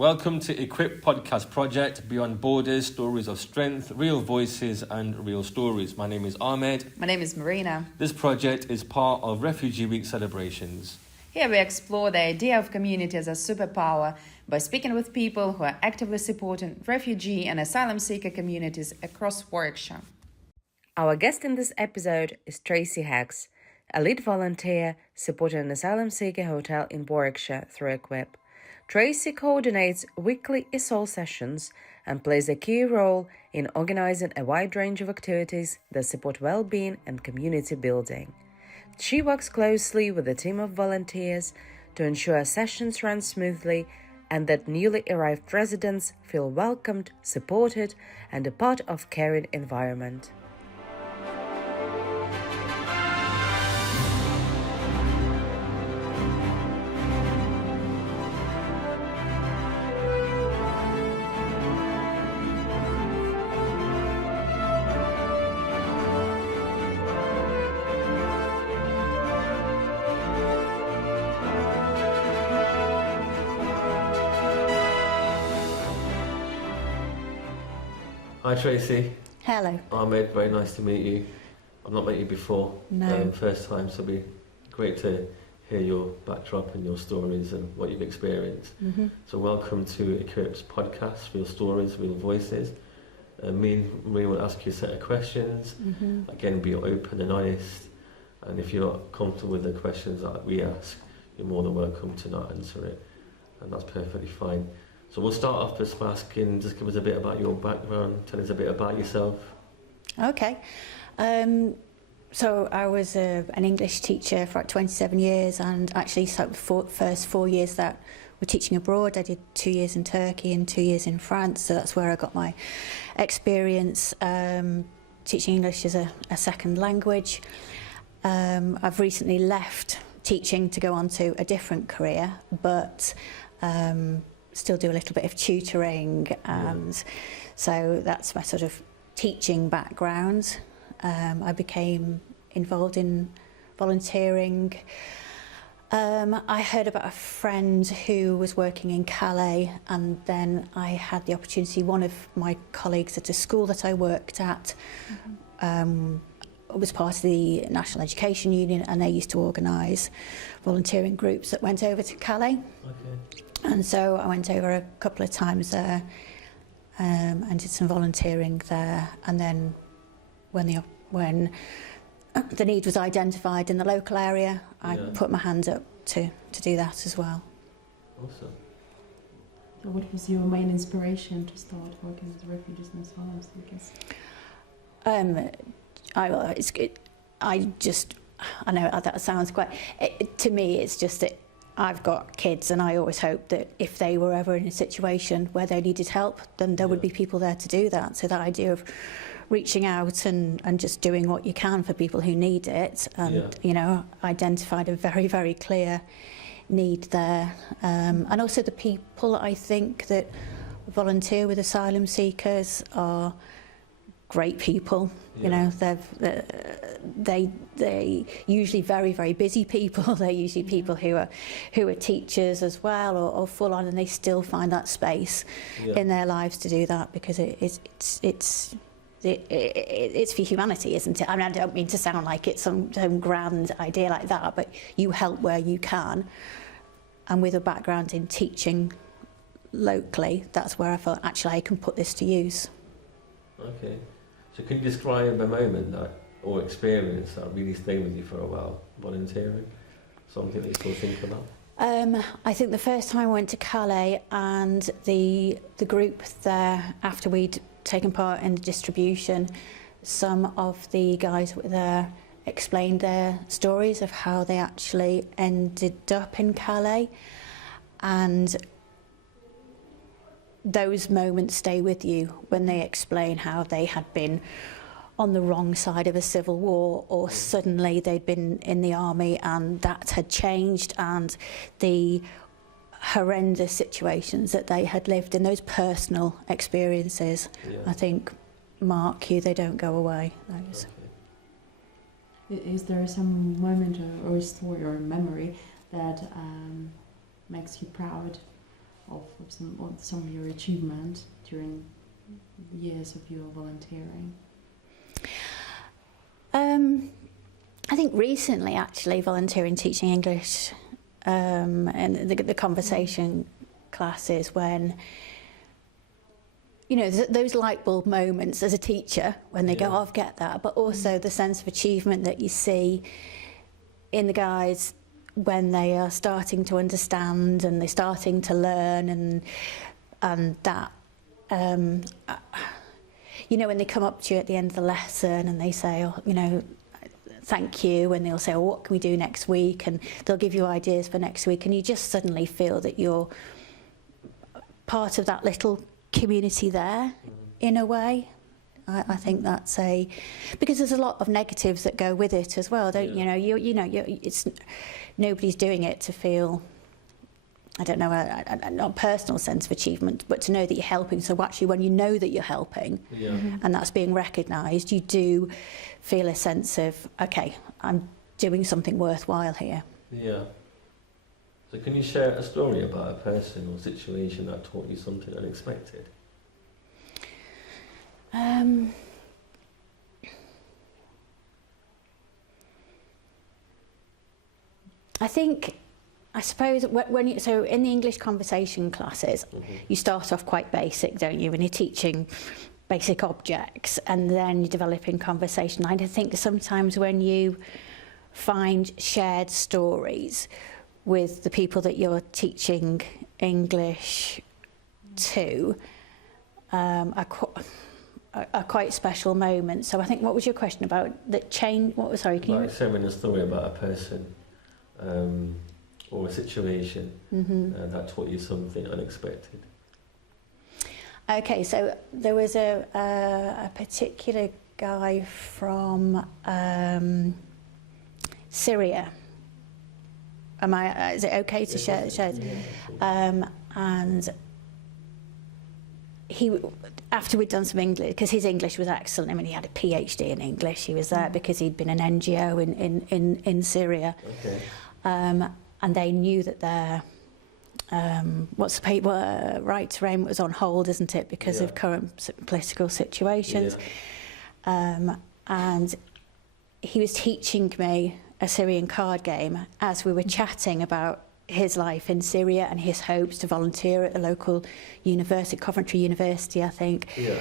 Welcome to Equip Podcast Project, Beyond Borders, Stories of Strength, Real Voices and Real Stories. My name is Ahmed. My name is Marina. This project is part of Refugee Week celebrations. Here we explore the idea of community as a superpower by speaking with people who are actively supporting refugee and asylum seeker communities across Warwickshire. Our guest in this episode is Tracey Heggs, a lead volunteer supporting an asylum seeker hotel in Warwickshire through Equip. Tracey coordinates weekly ESOL sessions and plays a key role in organising a wide range of activities that support well-being and community building. She works closely with a team of volunteers to ensure sessions run smoothly and that newly arrived residents feel welcomed, supported, and a part of a caring environment. Hi Tracey. Hello. Ahmed, very nice to meet you. I've not met you before. No. First time, so it'll be great to hear your backdrop and your stories and what you've experienced. Mm-hmm. So welcome to Equip's podcast, Real Stories, Real Voices. Me and Maria will ask you a set of questions. Mm-hmm. Again, be open and honest. And if you're not comfortable with the questions that we ask, you're more than welcome to not answer it. And that's perfectly fine. So we'll start off just by asking, just give us a bit about your background, tell us a bit about yourself. Okay. So I was an English teacher for 27 years, and actually first 4 years that were teaching abroad. I did 2 years in Turkey and 2 years in France, so that's where I got my experience teaching English as a second language. I've recently left teaching to go on to a different career, but still do a little bit of tutoring, and so that's my sort of teaching background. I became involved in volunteering. I heard about a friend who was working in Calais, and then I had the opportunity, one of my colleagues at a school that I worked at was part of the National Education Union, and they used to organise volunteering groups that went over to Calais. Okay. And so I went over a couple of times there and did some volunteering there. And then when the need was identified in the local area, I put my hand up to do that as well. Awesome. So what was your main inspiration to start working with refugees and asylum seekers? I know that sounds quite... to me, it's just that I've got kids, and I always hope that if they were ever in a situation where they needed help, then there would be people there to do that. So that idea of reaching out and just doing what you can for people who need it, and you know, identified a very, very clear need there. And also the people, I think, that volunteer with asylum seekers are great people. You know, they usually very, very busy people. They're usually people who are teachers as well, or full on, and they still find that space in their lives to do that, because it's for humanity, isn't it? I mean, I don't mean to sound like it's some grand idea like that, but you help where you can. And with a background in teaching locally, that's where I felt actually I can put this to use. Okay. So can you describe a moment or experience that really stayed with you for a while, volunteering? Something that you still think about? I think the first time I went to Calais, and the group there, after we'd taken part in the distribution, some of the guys were there explained their stories of how they actually ended up in Calais, and those moments stay with you when they explain how they had been on the wrong side of a civil war, or suddenly they'd been in the army and that had changed, and the horrendous situations that they had lived in, those personal experiences, I think mark you, they don't go away. Those. Okay. Is there some moment or a story or a memory that makes you proud of some of your achievement during years of your volunteering? I think recently, actually, volunteering teaching English and the conversation classes, when, you know, those light bulb moments as a teacher when they go, oh, I get that, but also the sense of achievement that you see in the guys when they are starting to understand and they're starting to learn, and that, you know, when they come up to you at the end of the lesson and they say, oh, you know, thank you, and they'll say, oh, what can we do next week, and they'll give you ideas for next week, and you just suddenly feel that you're part of that little community there, in a way. I think that's because there's a lot of negatives that go with it as well, don't you know? It's nobody's doing it to feel, I don't know, a not personal sense of achievement, but to know that you're helping. So actually, when you know that you're helping, and that's being recognised, you do feel a sense of, okay, I'm doing something worthwhile here. Yeah. So can you share a story about a person or situation that taught you something unexpected? I suppose so in the English conversation classes, you start off quite basic, don't you? When you're teaching basic objects, and then you're developing conversation. I think sometimes when you find shared stories with the people that you're teaching English to, are quite special moments. So I think, what was your question about that change? Sorry, can you? Like sharing a story about a person or a situation that taught you something unexpected. Okay, so there was a particular guy from Syria. Is it okay to share? And he, after we'd done some English, because his English was excellent. I mean, he had a PhD in English. He was there because he'd been an NGO in Syria. Okay. And they knew that their right to reign was on hold, isn't it, because of current political situations. And he was teaching me a Syrian card game as we were chatting about his life in Syria and his hopes to volunteer at the local university, Coventry University, I think. Yeah.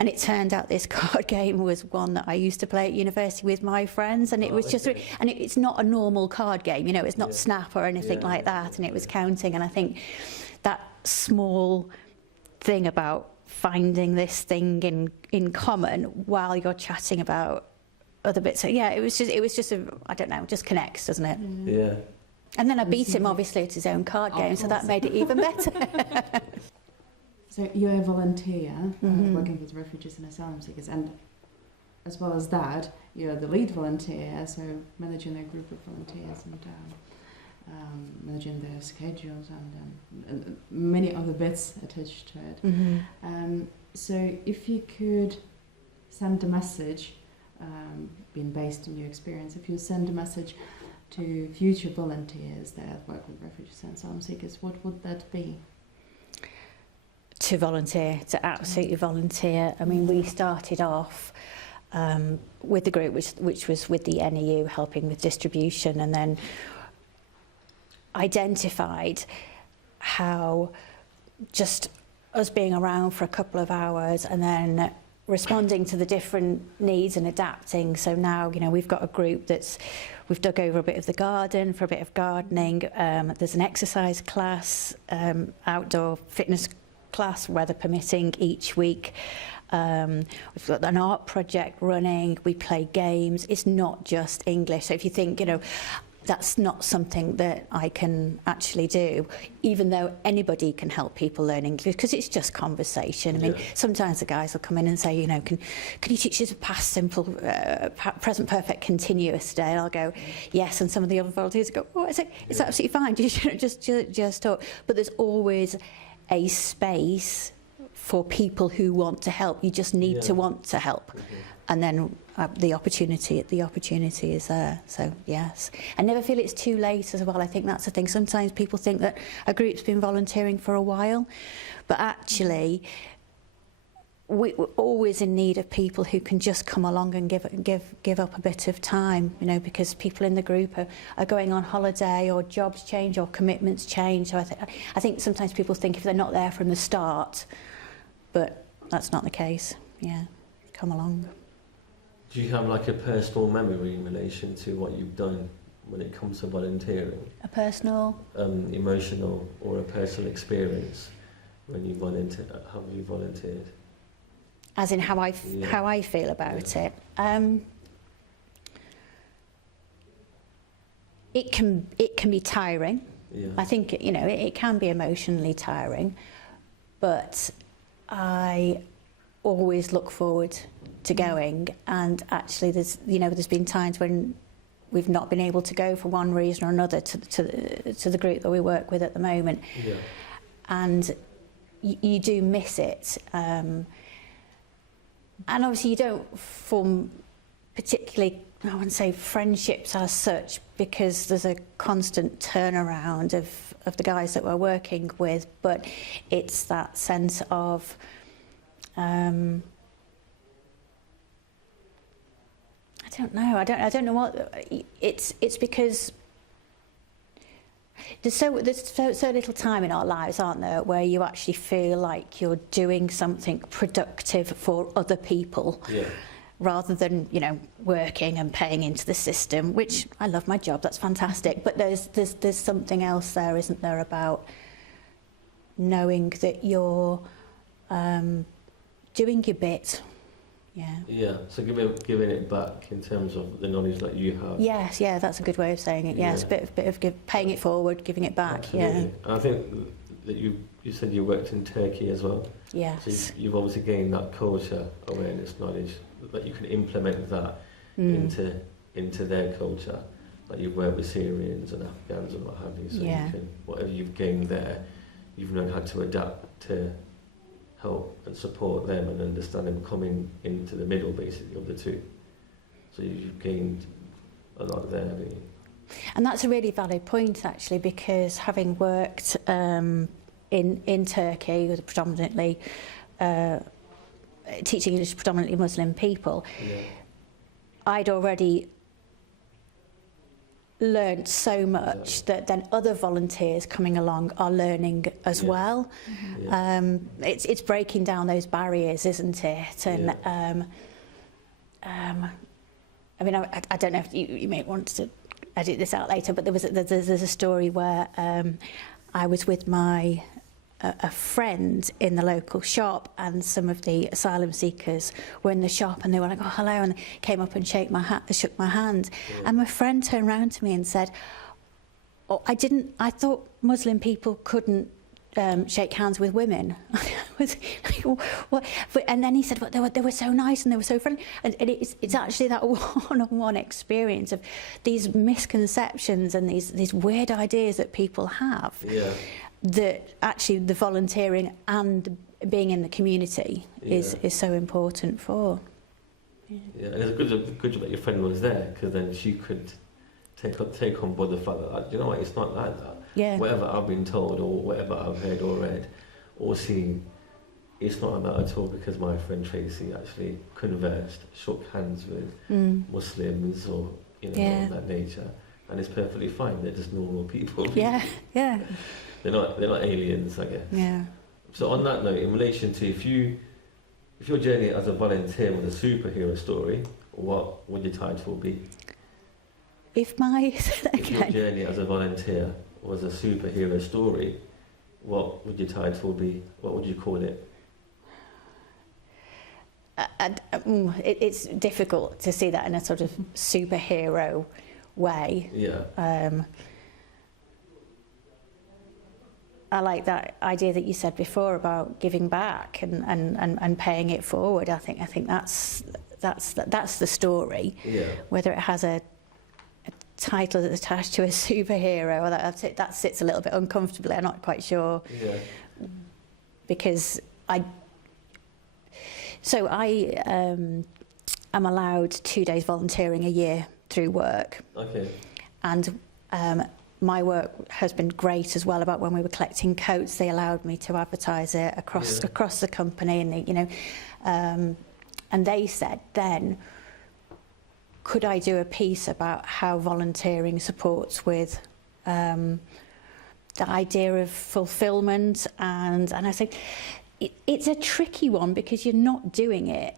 And it turned out this card game was one that I used to play at university with my friends, and it was just, and it's not a normal card game, you know, it's not Snap or anything like that, and it was counting. And I think that small thing about finding this thing in common while you're chatting about other bits. So yeah, it was just I don't know, just connects, doesn't it? Yeah. And then I beat him obviously at his own card game, so that made it even better. So you're a volunteer working with refugees and asylum seekers, and as well as that, you're the lead volunteer, so managing a group of volunteers and managing their schedules and many other bits attached to it. So if you could send a message, being based on your experience, if you send a message to future volunteers that work with refugees and asylum seekers, what would that be? To volunteer, to absolutely volunteer. I mean, we started off with the group which was with the NEU, helping with distribution, and then identified how just us being around for a couple of hours and then responding to the different needs and adapting. So now, you know, we've got a group we've dug over a bit of the garden for a bit of gardening. There's an exercise class, outdoor fitness class, weather permitting, each week. We've got an art project running. We play games. It's not just English. So if you think, you know, that's not something that I can actually do, even though anybody can help people learn English, because it's just conversation. I mean, sometimes the guys will come in and say, you know, can you teach us a past simple, present perfect continuous today? And I'll go, yes. And some of the other volunteers go, oh, it's absolutely fine. Just talk. But there's always a space for people who want to help. You just need to want to help. And then the opportunity is there. So yes, I never feel it's too late as well. I think that's the thing. Sometimes people think that a group's been volunteering for a while, but actually we're always in need of people who can just come along and give up a bit of time, you know, because people in the group are going on holiday, or jobs change, or commitments change. So I think sometimes people think if they're not there from the start, but that's not the case. Yeah, come along. Do you have like a personal memory in relation to what you've done when it comes to volunteering? A personal? Emotional or a personal experience when you volunteered? How have you volunteered? As in how I feel about it. It can be tiring. Yeah. I think it can be emotionally tiring, but I always look forward to going. And actually, there's been times when we've not been able to go for one reason or another to the group that we work with at the moment. Yeah. And you do miss it. And obviously you don't form particularly, I wouldn't say friendships as such, because there's a constant turnaround of the guys that we're working with, but it's that sense of I don't know. I don't know what it's because there's so little time in our lives, aren't there, where you actually feel like you're doing something productive for other people, rather than working and paying into the system. Which I love my job. That's fantastic. But there's something else there, isn't there, about knowing that you're doing your bit. Yeah, so giving it back in terms of the knowledge that you have. Yes, yeah, that's a good way of saying it. Yes, a bit of paying it forward, giving it back. Absolutely. Yeah. And I think that you said you worked in Turkey as well. Yes. So you've obviously gained that culture awareness, knowledge, that you can implement that into their culture. Like you've worked with Syrians and Afghans and what have you. So you can, whatever you've gained there, you've known how to adapt to help and support them and understand them coming into the middle, basically, of the two. So you've gained a lot there, haven't you? And that's a really valid point, actually, because having worked in Turkey with predominantly teaching English to predominantly Muslim people, I'd already learned so much that then other volunteers coming along are learning as well. It's breaking down those barriers, isn't it? And I mean, I don't know if you may want to edit this out later, but there's a story where I was with a friend in the local shop, and some of the asylum seekers were in the shop, and they were like, "Oh, hello," and came up and shook my hand. And my friend turned around to me and said, "Oh, I thought Muslim people couldn't shake hands with women." What? And then he said, "But they were so nice and they were so friendly." And it's actually that one-on-one experience of these misconceptions and these weird ideas that people have. That actually the volunteering and being in the community is so important for. And it's good job that your friend was there, because then she could take on board the fact that, you know what, it's not like that. Whatever I've been told or whatever I've heard or read or seen, it's not like that at all, because my friend Tracey actually conversed, shook hands with Muslims or of that nature, and it's perfectly fine. They're just normal people. They're not aliens, I guess. So on that note, in relation to if your journey as a volunteer was a superhero story, what would your title be? If your journey as a volunteer was a superhero story, what would your title be? What would you call it? It's difficult to see that in a sort of superhero way. I like that idea that you said before about giving back and paying it forward. I think that's the story. Whether it has a title that's attached to a superhero, or that sits a little bit uncomfortably. I'm not quite sure. Because So I am allowed 2 days volunteering a year through work. Okay. And my work has been great as well. About when we were collecting coats, they allowed me to advertise it across the company, and and they said then, could I do a piece about how volunteering supports with the idea of fulfilment, and I said it's a tricky one because you're not doing it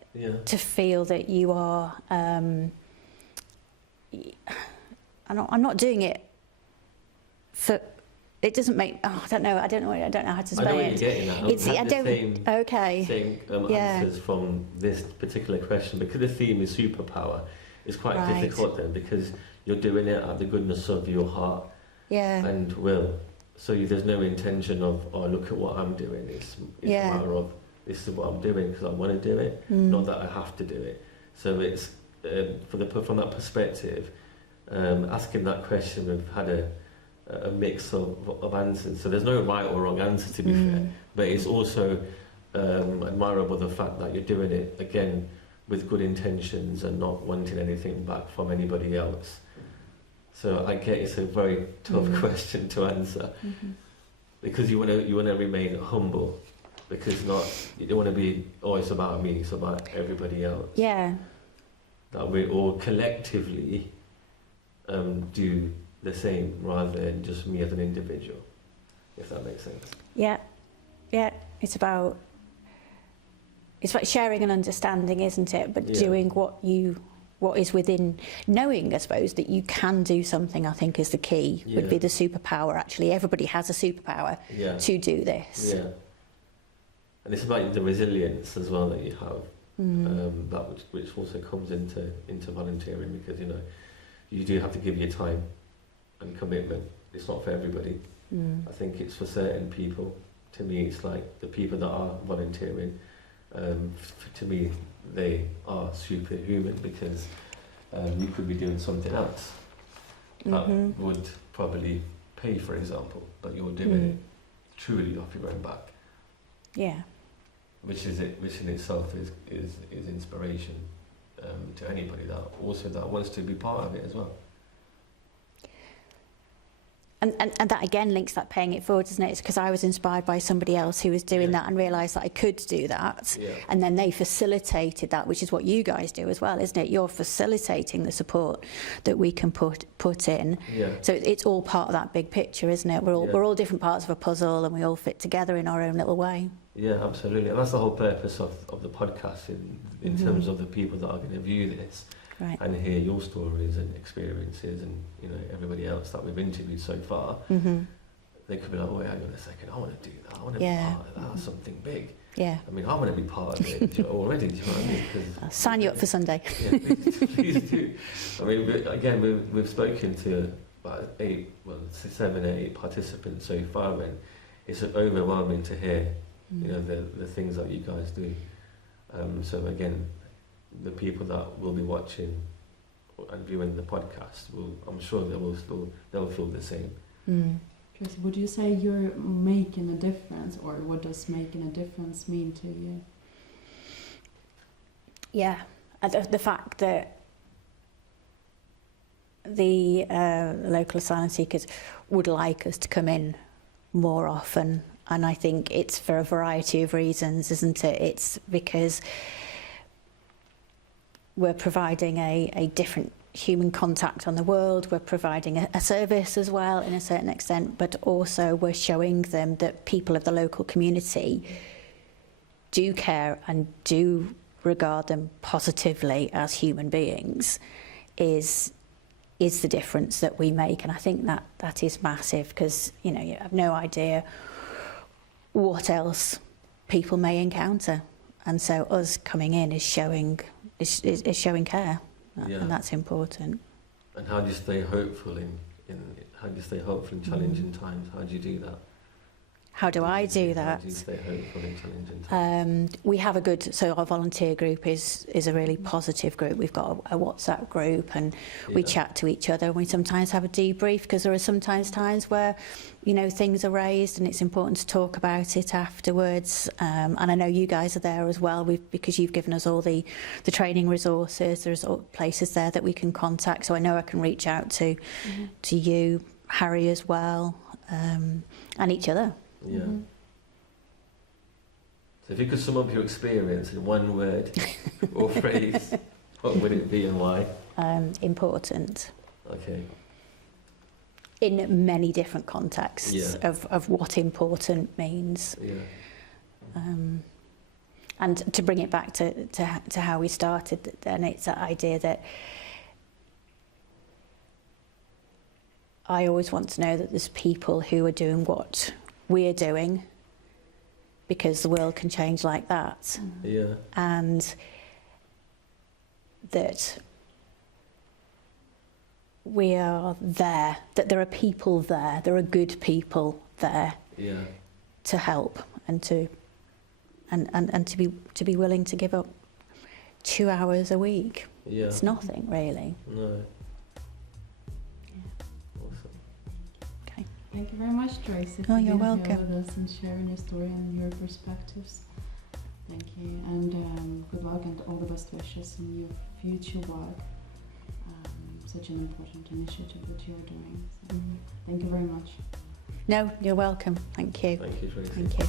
to feel that you are. I'm not doing it for. It doesn't make. Oh, I don't know how to explain it. I know what you're getting at. Same answers from this particular question, because the theme is superpower. It's quite difficult then, because you're doing it out of the goodness of your heart and will. So there's no intention of, oh, look at what I'm doing. It's a matter of, this is what I'm doing because I want to do it, not that I have to do it. So it's from that perspective, asking that question, we've had a mix of answers. So there's no right or wrong answer, to be fair. But it's also admirable the fact that you're doing it again with good intentions and not wanting anything back from anybody else. So I get it's a very tough question to answer, because you want to remain humble, because you don't want to be, oh, it's about me, it's about everybody else. Yeah. That we all collectively do the same rather than just me as an individual, if that makes sense. Yeah. It's about sharing and understanding, isn't it? But doing what is within, knowing, I suppose, that you can do something, I think, is the key, would be the superpower. Actually, everybody has a superpower to do this. Yeah. And it's about the resilience as well that you have, which also comes into volunteering, because, you do have to give your time and commitment. It's not for everybody. I think it's for certain people. To me, it's like the people that are volunteering, to me, they are superhuman, because you could be doing something else that would probably pay, for example, but you're doing it truly off your own back. Yeah. Which in itself is inspiration to anybody that wants to be part of it as well. And that again links that paying it forward, doesn't it? It's because I was inspired by somebody else who was doing that and realised that I could do that. Yeah. And then they facilitated that, which is what you guys do as well, isn't it? You're facilitating the support that we can put in. Yeah. So it's all part of that big picture, isn't it? We're all different parts of a puzzle, and we all fit together in our own little way. Yeah, absolutely. And that's the whole purpose of the podcast, in terms of the people that are going to view this. Right. And hear your stories and experiences, and everybody else that we've interviewed so far. They could be like, oh, hang on a second, I want to do that. I want to be part of that. Something big. Yeah. I mean, I want to be part of it already. Do you know what I mean? I'll sign you up for Sunday. Yeah, please do. I mean, again, we've spoken to about 7 or 8 participants so far, and it's overwhelming to hear, the things that you guys do. So again, the people that will be watching and viewing the podcast I'm sure they'll feel the same. Tracey, would you say you're making a difference, or what does making a difference mean to you? Yeah, the fact that the local asylum seekers would like us to come in more often, and I think it's for a variety of reasons, isn't it? It's because we're providing a different human contact on the world, we're providing a service as well in a certain extent, but also we're showing them that people of the local community do care and do regard them positively as human beings is the difference that we make. And I think that is massive, because you have no idea what else people may encounter, and so us coming in is showing care, and that's important. And how do you stay hopeful in challenging times? How do you do that? how do I do How that? do you stay hopeful in challenging times? We have a good, so our volunteer group is a really positive group. We've got a WhatsApp group, and we chat to each other. We sometimes have a debrief, because there are sometimes times where, you know, things are raised and it's important to talk about it afterwards. And I know you guys are there as well, because you've given us all the training resources. There's all places there that we can contact, so I know I can reach out to you, Harry as well, and each other. Yeah. So if you could sum up your experience in one word or phrase, what would it be and why? Important. Okay. In many different contexts Yeah. of what important means. Yeah. And to bring it back to how we started, then it's that idea that I always want to know that there's people who are doing what we're doing, because the world can change like that. Yeah. And that we are there, that there are people there, there are good people there Yeah. to help and to be willing to give up 2 hours a week. Yeah. It's nothing really. No. Awesome. Okay. Thank you very much, Tracey, for Oh, you're being here welcome. with us and sharing your story and your perspectives. Thank you, and good luck and all the best wishes in your future work. Such an important initiative that you're doing. So thank you very much. No, you're welcome. Thank you. Thank you, Tracey. Thank you.